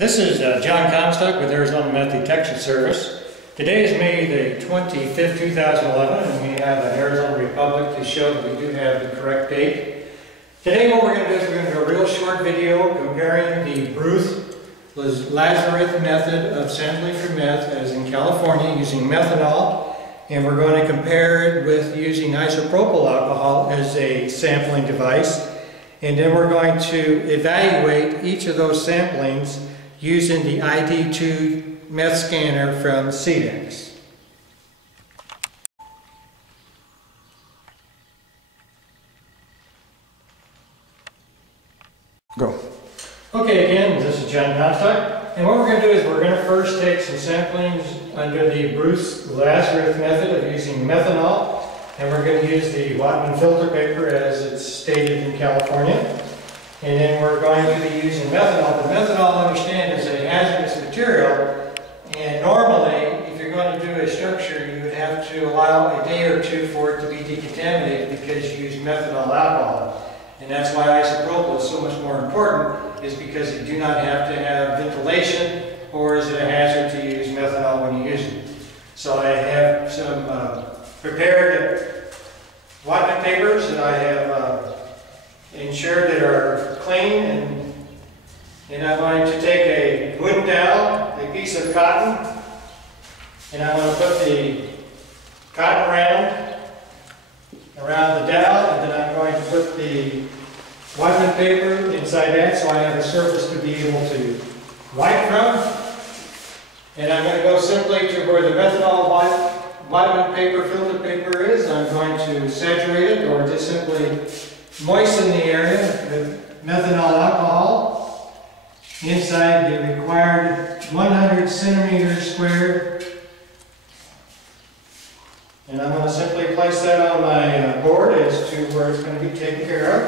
This is John Comstock with Arizona Meth Detection Service. Today is May the 25th, 2011, and we have an Arizona Republic to show that we do have the correct date. Today what we're going to do is we're going to do a real short video comparing the Bruce Lazarus method of sampling for meth, as in California, using methanol, and we're going to compare it with using isopropyl alcohol as a sampling device. And then we're going to evaluate each of those samplings using the ID2 Meth Scanner from CDEX. Go. Okay, again, this is John Comstock, and what we're going to do is we're going to first take some samplings under the Bruce Lazarus method of using methanol, and we're going to use the Wattman filter paper as it's stated in California. And then we're going to be using methanol. But methanol, understand, is a hazardous material, and normally, if you're going to do a structure, you would have to allow a day or two for it to be decontaminated because you use methanol alcohol. And that's why isopropyl is so much more important, is because you do not have to have ventilation, or is it a hazard to use methanol when you use it. So I have some prepared Wattman papers that I have ensured that are clean, and I'm going to take a wooden dowel, a piece of cotton, and I'm going to put the cotton around the dowel, and then I'm going to put the Wattman paper inside that so I have a surface to be able to wipe from. And I'm going to go simply to where the methanol Wattman paper, filter paper is. I'm going to saturate it, or just simply moisten the area with methanol alcohol inside the required 100 centimeters squared. And I'm going to simply place that on my board as to where it's going to be taken care of.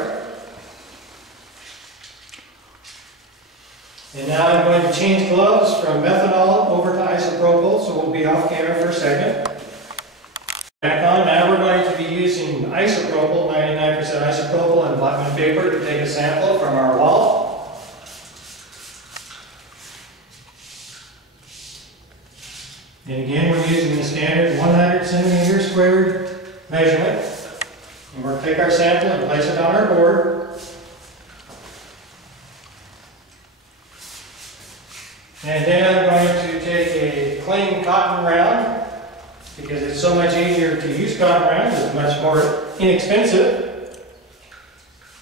And now I'm going to change gloves from methanol over to isopropyl, so we'll be off camera for a second. Back on. Now we're going to be using isopropyl, 99% isopropyl and Wattman paper to take a sample from our wall. And again, we're using the standard 100 centimeter squared measurement. And we're going to take our sample and place it on our board. And then I'm going to take a clean cotton round, because it's so much easier to use cotton rounds, it's much more inexpensive.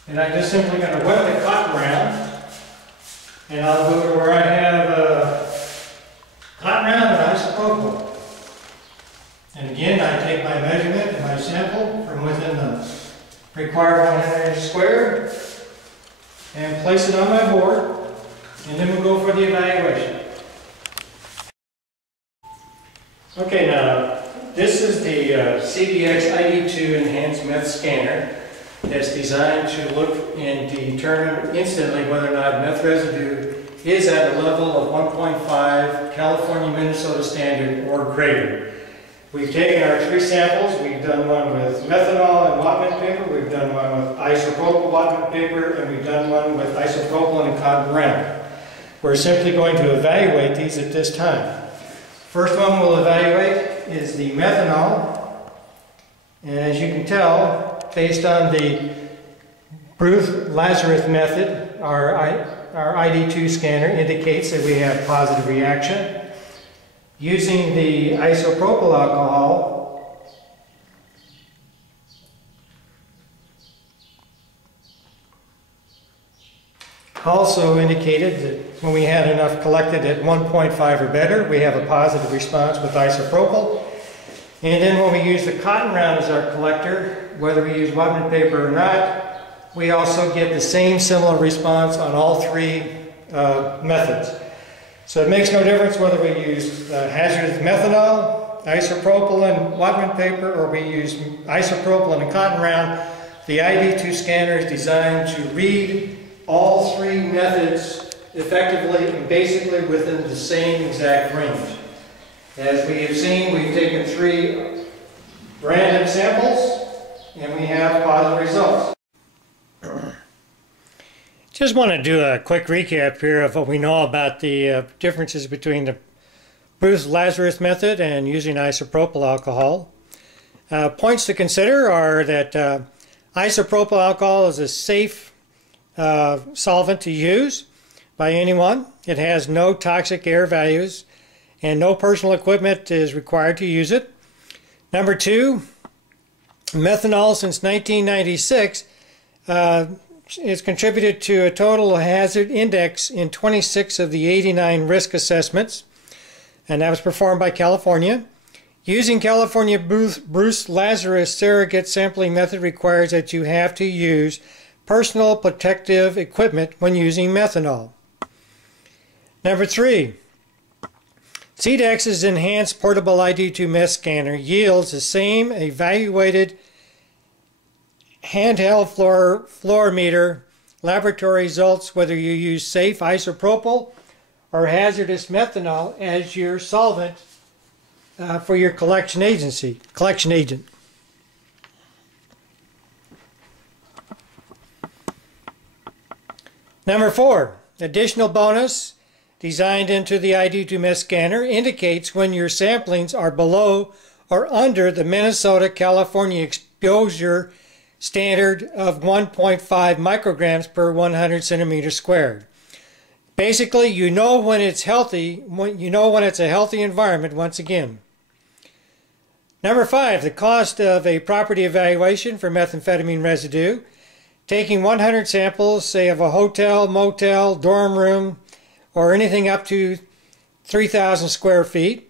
And I'm just simply going to wet the cotton round, and I'll go to where I have a cotton round and isopropyl. And again, I take my measurement and my sample from within the required 100 square and place it on my board, and then we'll go for the evaluation. Okay, now this is the CDEX ID2 Enhanced Meth Scanner that's designed to look and determine instantly whether or not meth residue is at a level of 1.5 California Minnesota standard or greater. We've taken our 3 samples. We've done one with methanol and Wattman paper, we've done one with isopropyl Wattman paper, and we've done one with isopropyl and a cotton round. We're simply going to evaluate these at this time. First one we'll evaluate is the methanol, and as you can tell, based on the Bruce Lazarus method, our ID2 scanner indicates that we have positive reaction. Using the isopropyl alcohol, also indicated that when we had enough collected at 1.5 or better, we have a positive response with isopropyl. And then when we use the cotton round as our collector, whether we use Wattman paper or not, we also get the same similar response on all 3 methods. So it makes no difference whether we use hazardous methanol, isopropyl and Wattman paper, or we use isopropyl and a cotton round. The ID2 scanner is designed to read all 3 methods effectively and basically within the same exact range. As we have seen, we've taken 3 random samples and we have positive results. Just want to do a quick recap here of what we know about the differences between the Bruce Lazarus method and using isopropyl alcohol. Points to consider are that isopropyl alcohol is a safe solvent to use by anyone. It has no toxic air values and no personal equipment is required to use it. Number two, methanol since 1996 is contributed to a total hazard index in 26 of the 89 risk assessments, and that was performed by California. Using California Bruce Lazarus surrogate sampling method requires that you have to use personal protective equipment when using methanol. Number three, CDEX's enhanced portable ID2 Meth Scanner yields the same evaluated handheld fluorometer laboratory results whether you use safe isopropyl or hazardous methanol as your solvent for your collection agent. Number four, additional bonus designed into the ID2 Meth Scanner indicates when your samplings are below or under the Minnesota-California exposure standard of 1.5 micrograms per 100 centimeters squared. Basically, you know when it's healthy, when it's a healthy environment once again. Number five, the cost of a property evaluation for methamphetamine residue. Taking 100 samples, say of a hotel, motel, dorm room, or anything up to 3,000 square feet.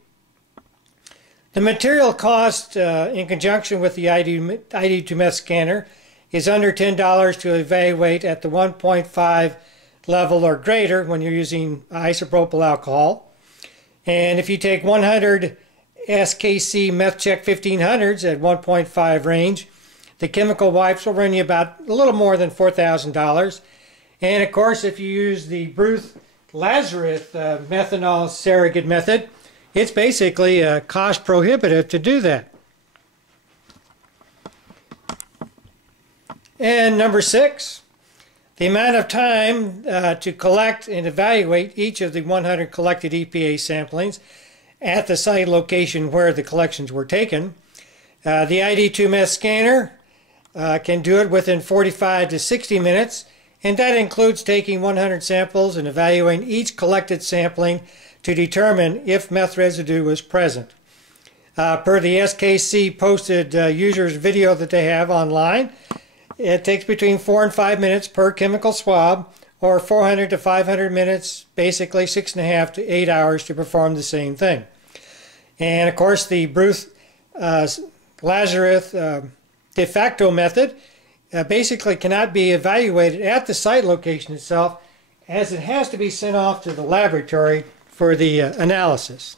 The material cost in conjunction with the ID2 Meth Scanner is under $10 to evaluate at the 1.5 level or greater when you're using isopropyl alcohol. And if you take 100 SKC Meth Check 1500s at 1.5 range, the chemical wipes will run you about a little more than $4,000. And of course, if you use the Bruce Lazarus methanol surrogate method, it's basically cost prohibitive to do that. And number six, the amount of time to collect and evaluate each of the 100 collected EPA samplings at the site location where the collections were taken. The ID2 Meth Scanner can do it within 45 to 60 minutes, and that includes taking 100 samples and evaluating each collected sampling to determine if meth residue was present. Per the SKC posted user's video that they have online, it takes between 4 and 5 minutes per chemical swab, or 400 to 500 minutes, basically 6.5 to 8 hours to perform the same thing. And of course, the Bruce Lazarus de facto method basically cannot be evaluated at the site location itself, as it has to be sent off to the laboratory for the analysis.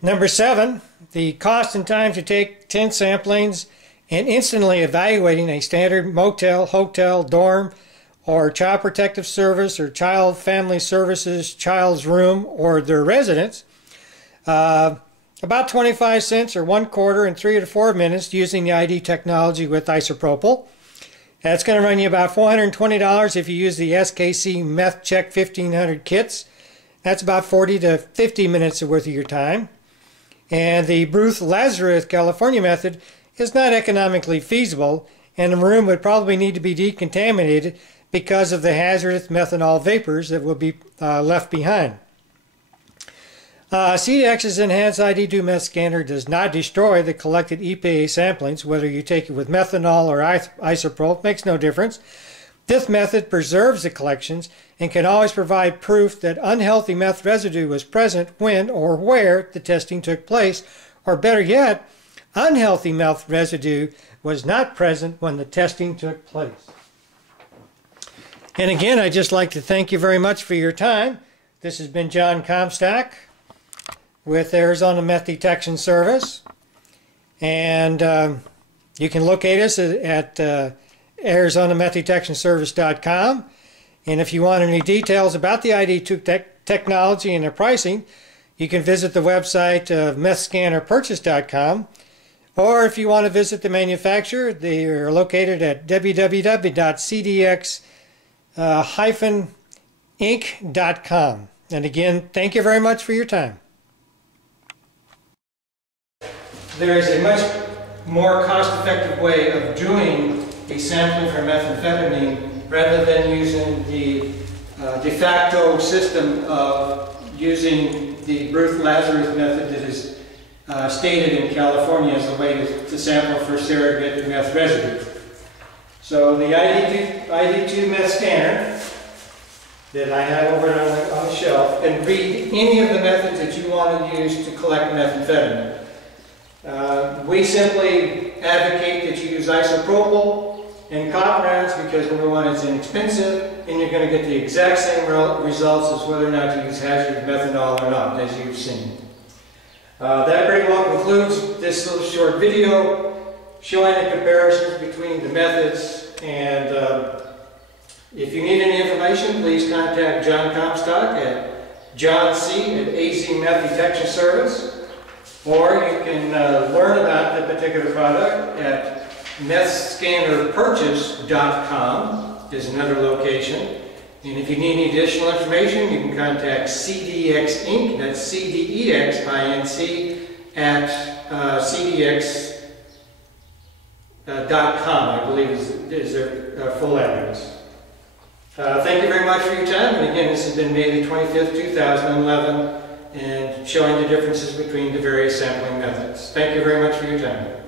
Number seven, the cost and time to take 10 samplings and instantly evaluating a standard motel, hotel, dorm, or child protective service or child family services child's room or their residence. About 25 cents or 1/4 in 3 to 4 minutes using the ID technology with isopropyl. That's going to run you about $420 if you use the SKC Meth Check 1500 kits. That's about 40 to 50 minutes worth of your time. And the Bruce Lazarus California method is not economically feasible, and the room would probably need to be decontaminated because of the hazardous methanol vapors that will be left behind. CDEX's enhanced ID2 Meth Scanner does not destroy the collected EPA samplings, whether you take it with methanol or isopropyl, makes no difference. This method preserves the collections and can always provide proof that unhealthy meth residue was present when or where the testing took place, or better yet, unhealthy meth residue was not present when the testing took place. And again, I'd just like to thank you very much for your time. This has been John Comstock with Arizona Meth Detection Service, and you can locate us at ArizonaMethDetectionService.com. And if you want any details about the ID2 technology and the pricing, you can visit the website of MethScannerPurchase.com, Or if you want to visit the manufacturer, they are located at www.cdx-inc.com. And again, thank you very much for your time. There is a much more cost-effective way of doing a sampling for methamphetamine rather than using the de facto system of using the Bruce-Lazarus method that is stated in California as the way to sample for surrogate meth residue. So the ID2 Meth Scanner that I have over on the shelf can read any of the methods that you want to use to collect methamphetamine. We simply advocate that you use isopropyl and cotton rounds because, number one, it's inexpensive and you're going to get the exact same results as whether or not you use hazardous methanol or not, as you've seen. That pretty well concludes this little short video showing the comparisons between the methods, and if you need any information, please contact John Comstock at John C. at AZ Meth Detection Service, or you can learn about the particular product at methscannerpurchase.com is another location. And if you need any additional information, you can contact CDX Inc., that's CDEX-INC, at cdx.com, I believe is their full address. Thank you very much for your time, and again, this has been May the 25th, 2011, and showing the differences between the various sampling methods. Thank you very much for your time.